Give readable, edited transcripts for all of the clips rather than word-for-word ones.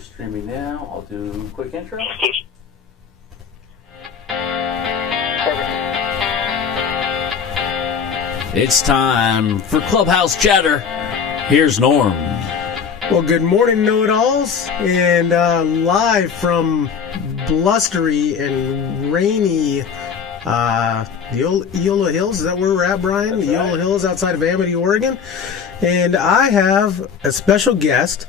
streaming now. I'll do a quick intro. It's time for Clubhouse Chatter. Here's Norm. Well, good morning, know-it-alls, and live from blustery and rainy the Eola Hills. Is that where we're at, Brian? That's the right. Eola Hills outside of Amity, Oregon. And I have a special guest.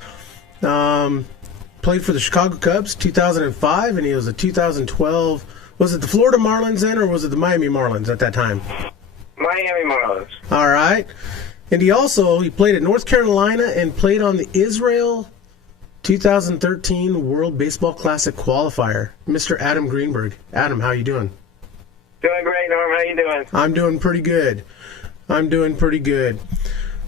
Played for the Chicago Cubs 2005, and he was a 2012. Was it the Florida Marlins then, or was it the Miami Marlins at that time? Miami Marlins. All right. And he played at North Carolina and played on the Israel 2013 World Baseball Classic qualifier. Mr. Adam Greenberg. Adam, how you doing? Doing great, Norm. How you doing? I'm doing pretty good.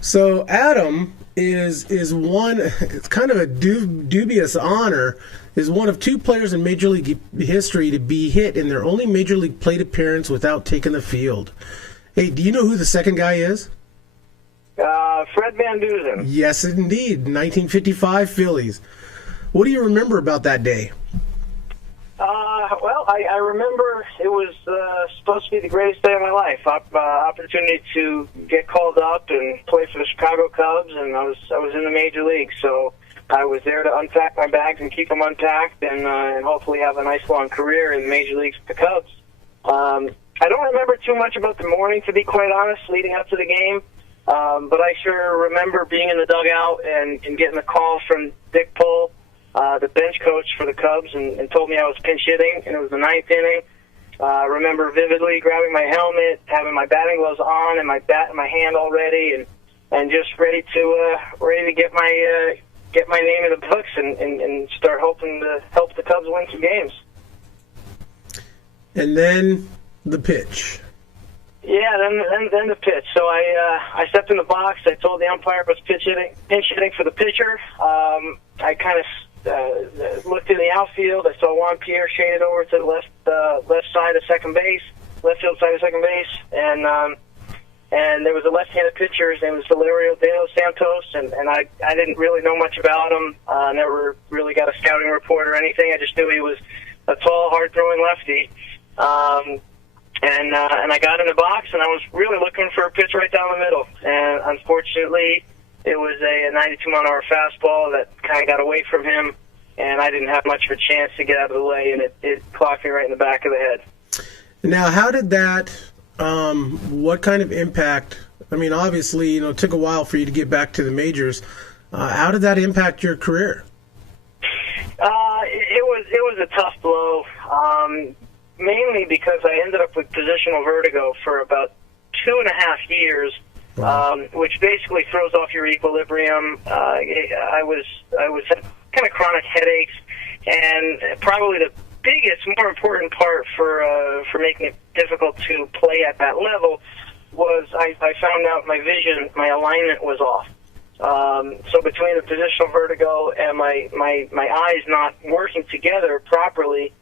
So Adam is one, it's kind of a dubious honor, is one of two players in Major League history to be hit in their only Major League plate appearance without taking the field. Hey, do you know who the second guy is? Fred Van Dusen. Yes, indeed. 1955 Phillies. What do you remember about that day? Well, I remember it was supposed to be the greatest day of my life. Opportunity to get called up and play for the Chicago Cubs, and I was in the major league. So I was there to unpack my bags and keep them unpacked, and hopefully have a nice long career in the major leagues with the Cubs. I don't remember too much about the morning, to be quite honest, leading up to the game. But I sure remember being in the dugout and getting a call from Dick Pohl, the bench coach for the Cubs, and told me I was pinch hitting, and it was the ninth inning. I remember vividly grabbing my helmet, having my batting gloves on, and my bat in my hand already, and just ready to get my name in the books and start hoping to help the Cubs win some games. And then the pitch. Yeah, then the pitch. So I stepped in the box. I told the umpire I was pinch hitting for the pitcher. I kind of looked in the outfield. I saw Juan Pierre shaded over to the left side of second base, left field side of second base, and there was a left-handed pitcher. His name was Valerio de los Santos, and I didn't really know much about him. Never really got a scouting report or anything. I just knew he was a tall, hard-throwing lefty. And I got in the box, and I was really looking for a pitch right down the middle. And unfortunately, it was a 92-mile-an-hour fastball that kind of got away from him, and I didn't have much of a chance to get out of the way, and it clocked me right in the back of the head. Now, how did that, what kind of impact, I mean, obviously, it took a while for you to get back to the majors. How did that impact your career? It was a tough blow. Mainly because I ended up with positional vertigo for about 2.5 years, which basically throws off your equilibrium. I was kind of chronic headaches, and probably the biggest, more important part for making it difficult to play at that level was I found out my vision, my alignment was off. So between the positional vertigo and my eyes not working together properly,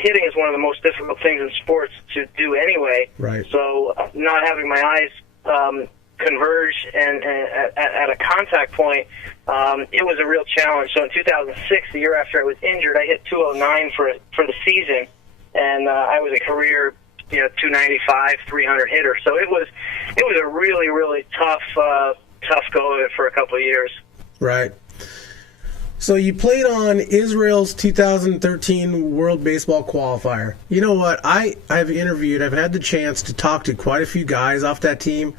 hitting is one of the most difficult things in sports to do anyway. Right. So not having my eyes converge and at a contact point, it was a real challenge. So in 2006, the year after I was injured, I hit 209 for the season, and I was a career 295, 300 hitter. So it was a really, really tough go of it for a couple of years. Right. So you played on Israel's 2013 World Baseball Qualifier. You know what? I've had the chance to talk to quite a few guys off that team,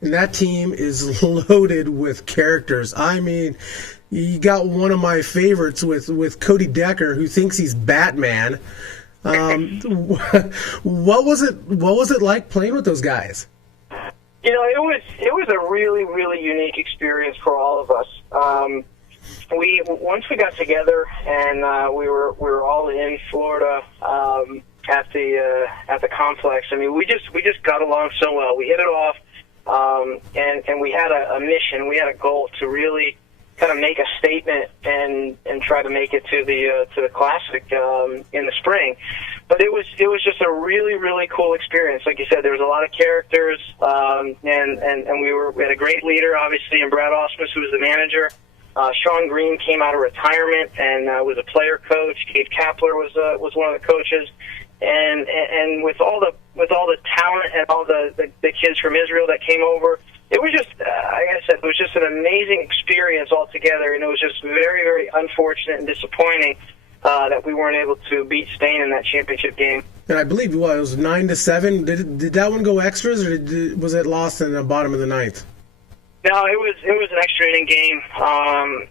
and that team is loaded with characters. I mean, you got one of my favorites with Cody Decker, who thinks he's Batman. What was it like playing with those guys? It was a really, really unique experience for all of us. Once we got together and we were all in Florida at the complex. I mean, we just got along so well. We hit it off, and we had a mission. We had a goal to really kind of make a statement and try to make it to the Classic in the spring. But it was just a really, really cool experience. Like you said, there was a lot of characters, and we had a great leader, obviously, in Brad Ausmus, who was the manager. Sean Green came out of retirement and was a player coach. Gabe Kapler was one of the coaches, and with all the talent and all the kids from Israel that came over, it was just, like I said, it was just an amazing experience altogether, and it was just very, very unfortunate and disappointing that we weren't able to beat Spain in that championship game. And I believe it was 9-7. Did that one go extras, or was it lost in the bottom of the ninth? No, it was an extra inning game.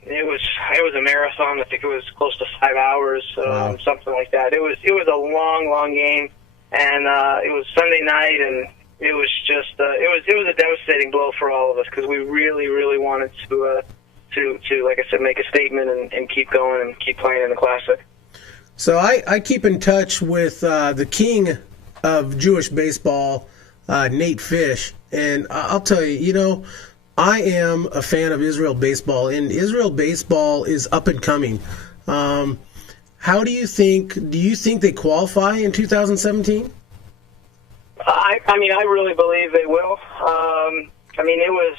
It was a marathon. I think it was close to 5 hours, Wow. something like that. It was a long game, and it was Sunday night, and it was just it was a devastating blow for all of us because we really wanted to like I said, make a statement and keep going and keep playing in the Classic. So I keep in touch with the king of Jewish baseball, Nate Fish, and I'll tell you, I am a fan of Israel baseball, and Israel baseball is up and coming. How do you think they qualify in 2017? I mean, I really believe they will. I mean, it was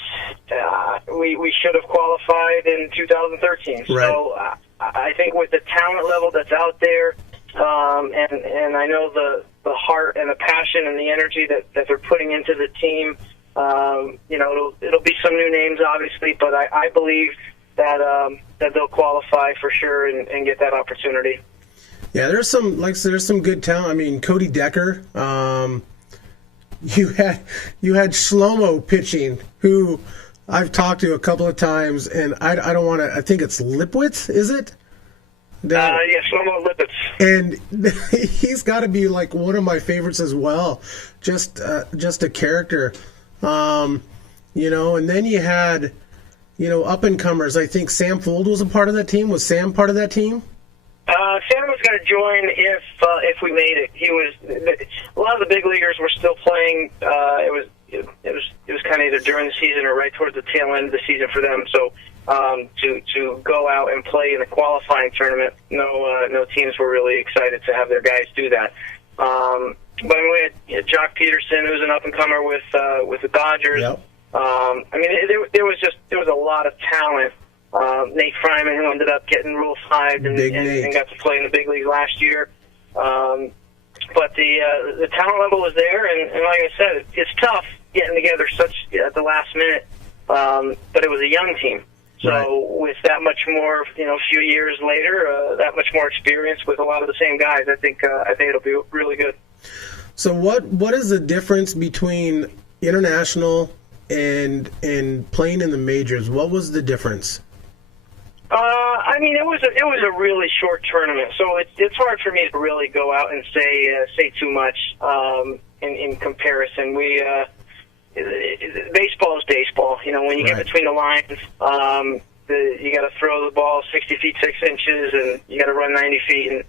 we should have qualified in 2013. Right. So I think with the talent level that's out there, and I know the heart and the passion and the energy that they're putting into the team, it'll be some new names, obviously, but I believe that they'll qualify for sure and get that opportunity. Yeah, there's some good talent. I mean, Cody Decker. You had Shlomo pitching, who I've talked to a couple of times, and I don't want to. I think it's Lipwitz, is it? Yeah, Shlomo Lipwitz. And he's got to be like one of my favorites as well. Just a character, And then you had, up and comers. I think Sam Fold was a part of that team. Was Sam part of that team? Sam was going to join if we made it. He was a lot of the big leaguers were still playing. It was kind of either during the season or right towards the tail end of the season for them. So to go out and play in the qualifying tournament, no teams were really excited to have their guys do that. But I mean, we had Jock Peterson, who's an up and comer with the Dodgers. Yep. I mean, there was a lot of talent. Nate Fryman, who ended up getting Rule 5 and got to play in the big league last year. But the talent level was there, and like I said, it's tough getting together at the last minute. But it was a young team, so right. With that much more, a few years later, that much more experience with a lot of the same guys, I think it'll be really good. So what is the difference between international and playing in the majors? What was the difference? I mean, it was a really short tournament, so it's hard for me to really go out and say too much in comparison. Baseball is baseball. When you get between the lines, you got to throw the ball 60 feet 6 inches, and you got to run 90 feet in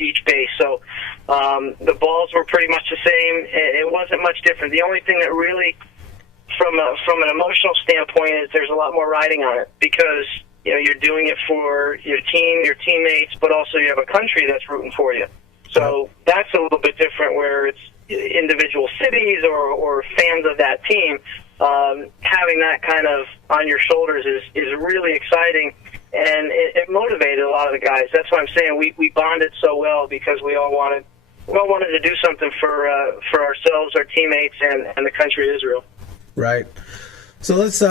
each base. So the balls were pretty much the same. It wasn't much different. The only thing that really, from an emotional standpoint, is there's a lot more riding on it because you're doing it for your team, your teammates, but also you have a country that's rooting for you. So that's a little bit different where it's individual cities or fans of that team. Having that kind of on your shoulders is really exciting, and it motivated a lot of the guys. That's why I'm saying we bonded so well because we all wanted to do something for ourselves, our teammates, and the country of Israel. Right. So let's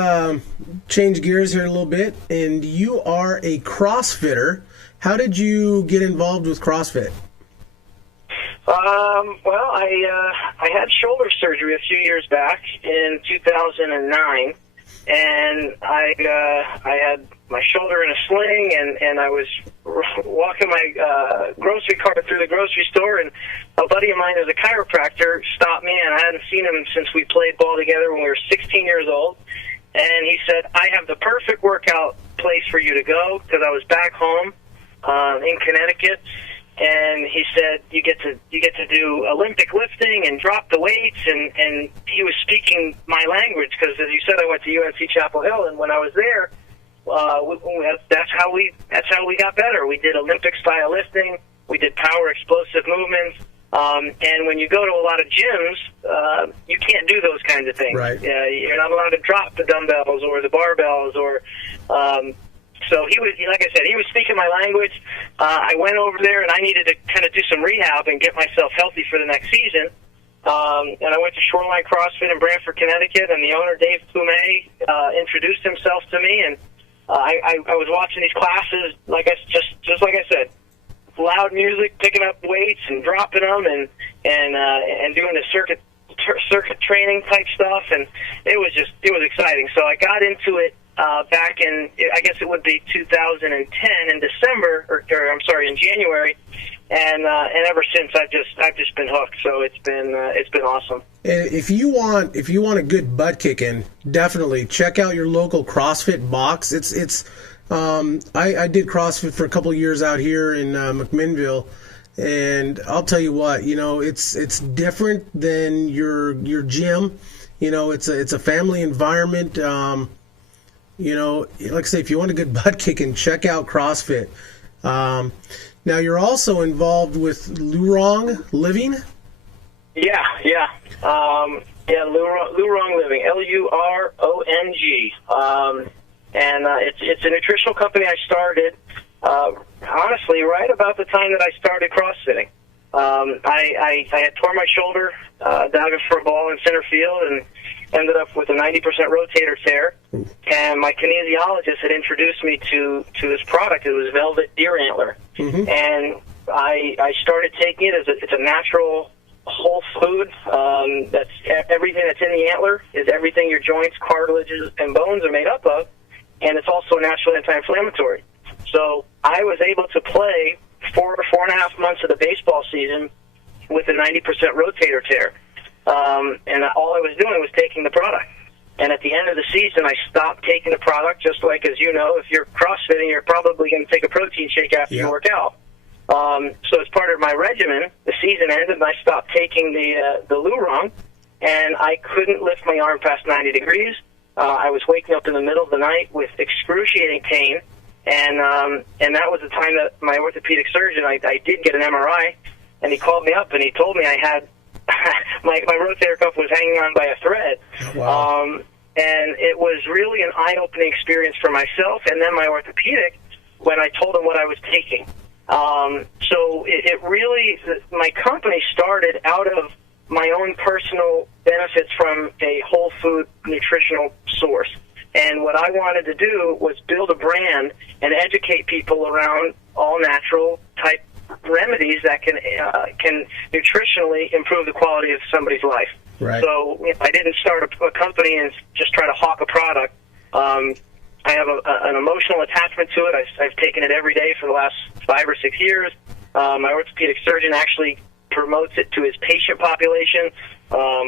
change gears here a little bit. And you are a CrossFitter. How did you get involved with CrossFit? Well, I had shoulder surgery a few years back in 2009, and I had my shoulder in a sling, and I was walking my grocery cart through the grocery store, and a buddy of mine who's a chiropractor stopped me, and I hadn't seen him since we played ball together when we were 16 years old, and he said, "I have the perfect workout place for you to go," because I was back home in Connecticut. And he said, you get to do Olympic lifting and drop the weights, and he was speaking my language because, as you said, I went to UNC Chapel Hill, and when I was there, that's how we got better. We did Olympic style lifting, we did power explosive movements, and when you go to a lot of gyms, you can't do those kinds of things. Right. You're not allowed to drop the dumbbells or the barbells or So he was, like I said, he was speaking my language. I went over there, and I needed to kind of do some rehab and get myself healthy for the next season. And I went to Shoreline CrossFit in Brantford, Connecticut, and the owner, Dave Plumet, introduced himself to me, and I was watching these classes, just like I said, loud music, picking up weights and dropping them, and doing the circuit training type stuff, and it was exciting. So I got into it back in, I guess it would be 2010 in December, or I'm sorry, in January. And ever since I've just been hooked. So it's been awesome. And if you want a good butt kicking, definitely check out your local CrossFit box. I did CrossFit for a couple of years out here in McMinnville, and I'll tell you what, it's different than your gym. It's a family environment. Like I say, if you want a good butt kicking, check out CrossFit. Now, you're also involved with Lurong Living? Yeah. Lurong Living, Lurong. And it's a nutritional company I started, honestly, right about the time that I started CrossFitting. I had torn my shoulder diving for a ball in center field and ended up with a 90% rotator tear. And my kinesiologist had introduced me to this product. It was Velvet Deer Antler. Mm-hmm. And I started taking it. It's a natural whole food. That's everything that's in the antler is everything your joints, cartilages, and bones are made up of. And it's also a natural anti-inflammatory. So I was able to play 4.5 months of the baseball season with a 90% rotator tear. And all I was doing was taking the product. And at the end of the season, I stopped taking the product, just like, as you know, if you're CrossFitting, you're probably going to take a protein shake after you work out. So as part of my regimen, the season ended, and I stopped taking the Lurong, and I couldn't lift my arm past 90 degrees. I was waking up in the middle of the night with excruciating pain, and that was the time that my orthopedic surgeon, I did get an MRI, and he called me up, and he told me I had my rotator cuff was hanging on by a thread. Wow. And it was really an eye-opening experience for myself and then my orthopedic when I told him what I was taking. So it really, my company started out of my own personal benefits from a whole food nutritional source. And what I wanted to do was build a brand and educate people around all natural type remedies that can nutritionally improve the quality of somebody's life. Right. So I didn't start a company and just try to hawk a product. I have an emotional attachment to it. I've taken it every day for the last 5 or 6 years. My orthopedic surgeon actually promotes it to his patient population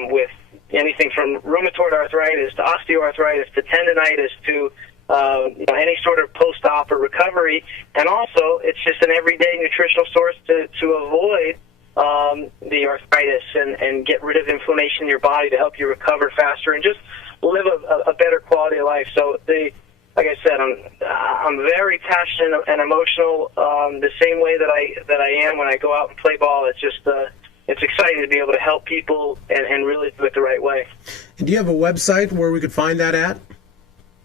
with anything from rheumatoid arthritis to osteoarthritis to tendinitis to any sort of post-op or recovery. And also, it's just an everyday nutritional source to avoid the arthritis and get rid of inflammation in your body to help you recover faster and just live a better quality of life. So, like I said, I'm very passionate and emotional the same way that I am when I go out and play ball. It's just it's exciting to be able to help people and really do it the right way. And do you have a website where we could find that at?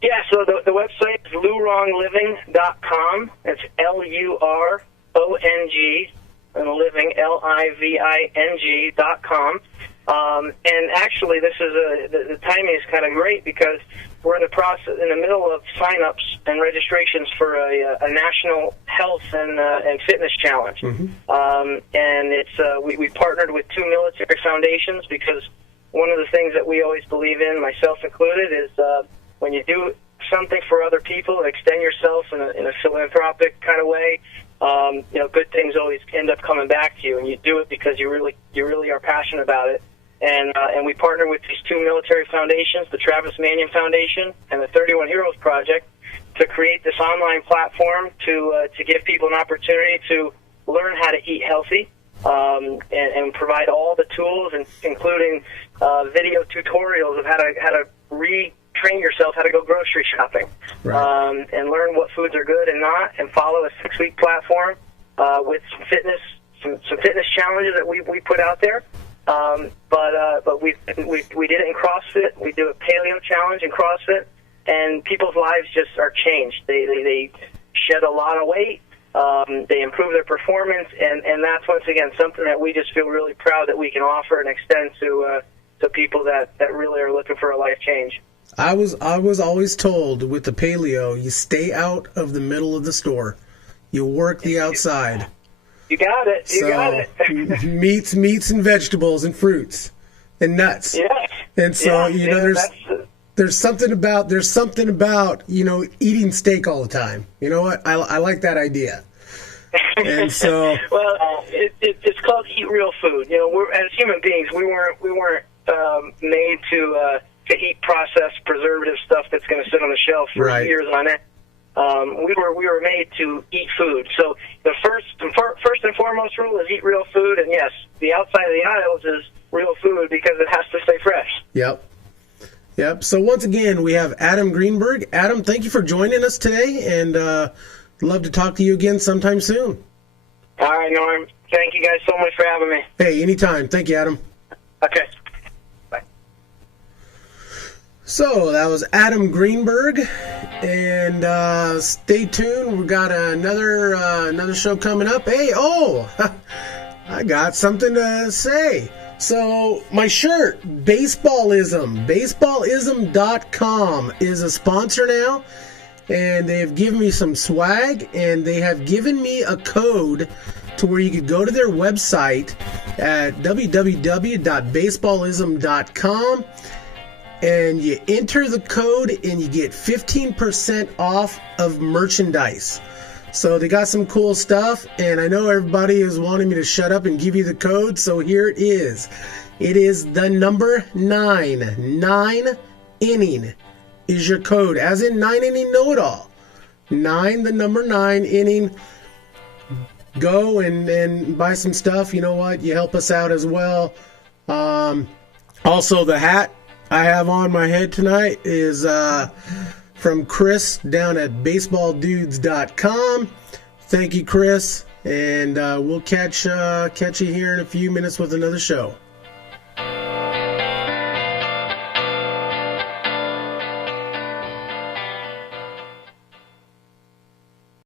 Yeah, so the website is lurongliving.com. It's LURONG, and living, LIVING.com. And actually, this is the timing is kind of great because we're in the middle of sign-ups and registrations for a national health and fitness challenge. Mm-hmm. And it's we partnered with 2 military foundations because one of the things that we always believe in, myself included, is when you do something for other people and extend yourself in a philanthropic kind of way, good things always end up coming back to you, and you do it because you really are passionate about it. And we partner with these 2 military foundations, the Travis Manion Foundation and the 31 Heroes Project, to create this online platform to give people an opportunity to learn how to eat healthy and provide all the tools, including video tutorials of how to retrain yourself how to go grocery shopping, right. And learn what foods are good and not, and follow a 6-week platform with some fitness challenges that we put out there. But we did it in CrossFit. We do a paleo challenge in CrossFit. and people's lives just are changed. They shed a lot of weight. They improve their performance, and that's, once again, something that we just feel really proud that we can offer and extend to people that really are looking for a life change. I was always told with the paleo, you stay out of the middle of the store. You work the outside. You got it. You got it. meats and vegetables and fruits and nuts. Yeah. And so, there's something about eating steak all the time. You know what? I like that idea. And so, well, it's called eat real food. We're, as human beings, we weren't made to eat processed preservative stuff that's going to sit on the shelf for years on end. We were made to eat food. So the first and foremost rule is eat real food. And yes, the outside of the aisles is real food because it has to stay fresh. Yep. So once again, we have Adam Greenberg. Adam, thank you for joining us today, and love to talk to you again sometime soon. All right, Norm. Thank you guys so much for having me. Hey, anytime. Thank you, Adam. Okay. Bye. So that was Adam Greenberg, and stay tuned. We got another show coming up. Hey, I got something to say. So my shirt, baseballism.com is a sponsor now, and they've given me some swag, and they have given me a code to where you could go to their website at www.baseballism.com, and you enter the code and you get 15% off of merchandise. So they got some cool stuff, and I know everybody is wanting me to shut up and give you the code, so here it is. It is the number 9. 9 inning is your code, as in 9 inning know-it-all. 9, the number 9 inning. Go and buy some stuff. You know what? You help us out as well. Also, the hat I have on my head tonight is from Chris down at baseballdudes.com. Thank you, Chris, and we'll catch you here in a few minutes with another show.